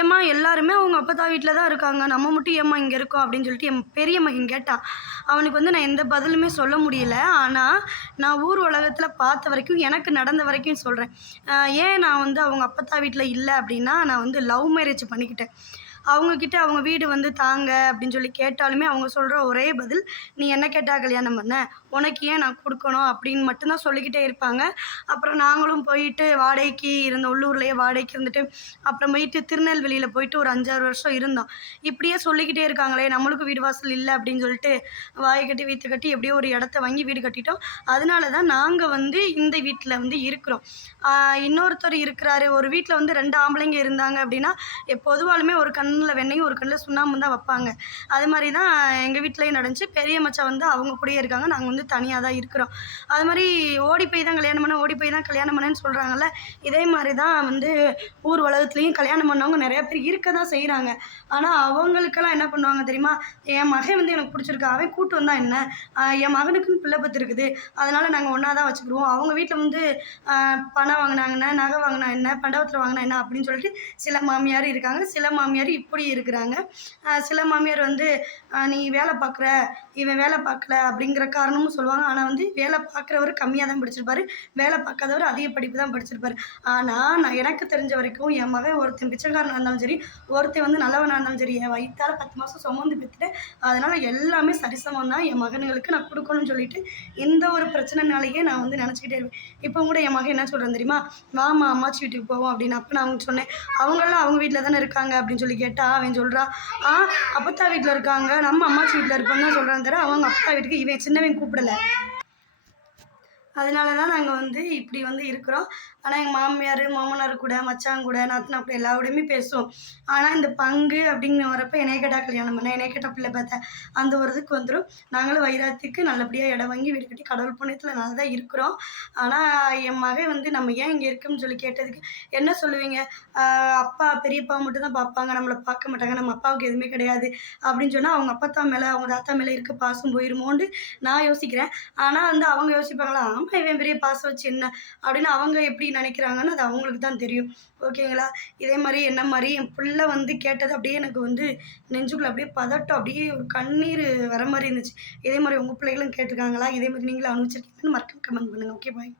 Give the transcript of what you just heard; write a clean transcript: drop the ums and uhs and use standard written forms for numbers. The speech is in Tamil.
ஏம்மா எல்லாருமே அவங்க அப்பத்தா வீட்டில் தான் இருக்காங்க, நம்ம மட்டும் ஏம்மா இங்கே இருக்கோம் அப்படின்னு சொல்லிட்டு என் பெரிய மகன் கேட்டான். அவனுக்கு வந்து நான் எந்த பதிலுமே சொல்ல முடியல. ஆனால் நான் ஊர் உலகத்தில் பார்த்த வரைக்கும் எனக்கு நடந்த வரைக்கும் சொல்கிறேன். ஏன் நான் வந்து அவங்க அப்பத்தா வீட்டில் இல்லை அப்படின்னா, நான் வந்து லவ் மேரேஜ் பண்ணிக்கிட்டேன். அவங்கக்கிட்ட அவங்க வீடு வந்து தாங்க அப்படின்னு சொல்லி கேட்டாலுமே அவங்க சொல்கிற ஒரே பதில், நீ என்ன கேட்டா கல்யாணம் பண்ண, உனக்கு ஏன் நான் கொடுக்கணும் அப்படின்னு மட்டும்தான் சொல்லிக்கிட்டே இருப்பாங்க. அப்புறம் நாங்களும் போயிட்டு வாடகைக்கு இருந்தோம், உள்ளூர்லேயே வாடகைக்கு இருந்துட்டு அப்புறம் போயிட்டு திருநெல்வேலியில் போயிட்டு ஒரு 5-6 வருஷம் இருந்தோம். இப்படியே சொல்லிக்கிட்டே இருக்காங்களே நம்மளுக்கும் வீடு வாசல் இல்லை அப்படின்னு சொல்லிட்டு வாயை கட்டி வீத்து கட்டி எப்படியோ ஒரு இடத்த வாங்கி வீடு கட்டிட்டோம். அதனால தான் நாங்கள் வந்து இந்த வீட்டில் வந்து இருக்கிறோம். இன்னொருத்தர் இருக்கிறாரு, ஒரு வீட்டில் வந்து 2 ஆம்பளைங்க இருந்தாங்க அப்படின்னா பொதுவாலுமே ஒரு கண்ணில் வெண்ணையும் ஒரு கண்ணில் சுண்ணாம்பும் தான் வைப்பாங்க. அது மாதிரி தான் எங்கள் வீட்லேயும் நடந்துச்சு. பெரிய மச்சான் வந்து அவங்க கூடயே இருக்காங்க, நாங்கள் வந்து தனியாக தான் இருக்கிறோம். அது மாதிரி ஓடி போய் தான் கல்யாணம் பண்ணேன், ஓடி போய் தான் கல்யாணம் பண்ணேன்னு சொல்கிறாங்கல்ல, இதே மாதிரி தான் வந்து ஊர் உலகத்துலேயும் கல்யாணம் பண்ணவங்க நிறையா பேர் இருக்க தான் செய்கிறாங்க. ஆனால் அவங்களுக்கெல்லாம் என்ன பண்ணுவாங்க தெரியுமா, என் மகன் வந்து எனக்கு பிடிச்சிருக்கு, அவன் கூட்டு வந்தால் என்ன, என் மகனுக்குன்னு பிள்ளை பத்து இருக்குது, அதனால் நாங்கள் ஒன்றா தான் வச்சுக்கிடுவோம், அவங்க வீட்டில் வந்து பணம் வாங்கினாங்கன்னா நகை வாங்கினா என்ன, பண்டவத்தில் வாங்கினா என்ன அப்படின்னு சொல்லிட்டு சில மாமியார் இருக்காங்க. சில மாமியார் இப்படி இருக்கிறாங்க. சில மாமியார் வந்து நீ வேலை பார்க்குற, இவன் வேலை பார்க்கல அப்படிங்கிற காரணமும் சொல்லுவாங்க. ஆனால் வந்து வேலை பார்க்குறவர் கம்மியாக தான் படிச்சிருப்பாரு, வேலை பார்க்காதவர் அதிக படிப்பு தான் படிச்சிருப்பாரு. ஆனால் நான் எனக்கு தெரிஞ்ச வரைக்கும் என் மகன் ஒருத்தன் பிச்சைக்காரனாக இருந்தாலும் சரி, ஒருத்தன் வந்து நல்லவனாக இருந்தாலும் சரி, என் வயிற்றால 10 மாதம் சுமந்து பெற்றுட்டேன். அதனால் எல்லாமே சரிசமம் தான். என் மகனுங்களுக்கு நான் கொடுக்கணும்னு சொல்லிட்டு எந்த ஒரு பிரச்சனைனாலேயே நான் வந்து நினச்சிக்கிட்டே இருப்பேன். இப்போ கூட என் மகன் என்ன சொல்கிறேன் தெரியுமா, வாமா அம்மாச்சி வீட்டுக்கு போவோம் அப்படின்னு. அப்போ நான் அவங்க சொன்னேன், அவங்களாம் அவங்க வீட்டில் தானே இருக்காங்க அப்படின்னு சொல்லி கேட்டால் அவன் சொல்கிறான், அப்பத்தா வீட்டில் இருக்காங்க, நம்ம அம்மாச்சி வீட்டில் இருக்கோம்னு தான் சொல்கிறான் தவிர அவங்க அப்பத்தா வீட்டுக்கு இவன் சின்னவன் கூப்பிடலை. அதனால தான் நாங்கள் வந்து இப்படி வந்து இருக்கிறோம். ஆனால் எங்கள் மாமியார் மாமனார் கூட மச்சான் கூட நாத்தனா கூட எல்லாரோடையுமே பேசுவோம். ஆனால் இந்த பங்கு அப்படின்னு வரப்போ என்னைய கேட்டால் கல்யாணம் பண்ணேன், என்னைய கேட்டால் பிள்ளை பார்த்தேன், அந்த ஒரு இதுக்கு வந்துடும். நாங்களும் வைராத்திக்கு நல்லபடியாக இடம் வாங்கி வீடு கட்டி கடவுள் புண்ணியத்தில் நல்லா தான் இருக்கிறோம். ஆனால் என் மகன் வந்து நம்ம ஏன் இங்கே இருக்கோம்னு சொல்லி கேட்டதுக்கு என்ன சொல்லுவீங்க, அப்பா பெரியப்பா மட்டும் தான் பார்ப்பாங்க, நம்மளை பார்க்க மாட்டாங்க, நம்ம அப்பாவுக்கு எதுவுமே கிடையாது அப்படின்னு சொன்னால் அவங்க அப்பத்தா மேலே அவங்க தாத்தா மேலே இருக்க பாசம் போயிருமோன்னு நான் யோசிக்கிறேன். ஆனால் வந்து அவங்க யோசிப்பாங்களா, இவன் பெரிய பாசம் வச்சு என்ன அப்படின்னு அவங்க எப்படி நினைக்கிறாங்கன்னு அது அவங்களுக்கு தான் தெரியும். ஓகேங்களா? இதே மாதிரி என்ன மாதிரி என் பிள்ளை வந்து கேட்டது அப்படியே எனக்கு வந்து நெஞ்சுக்குள்ள அப்படியே பதட்டம், அப்படியே ஒரு கண்ணீர் வர மாதிரி இருந்துச்சு. இதே மாதிரி உங்கள் பிள்ளைகளும் கேட்டிருக்காங்களா? இதே மாதிரி நீங்களும் அனுபவிச்சிருக்கீங்கன்னு மறக்காம கமெண்ட் பண்ணுங்கள். ஓகே, பாய்.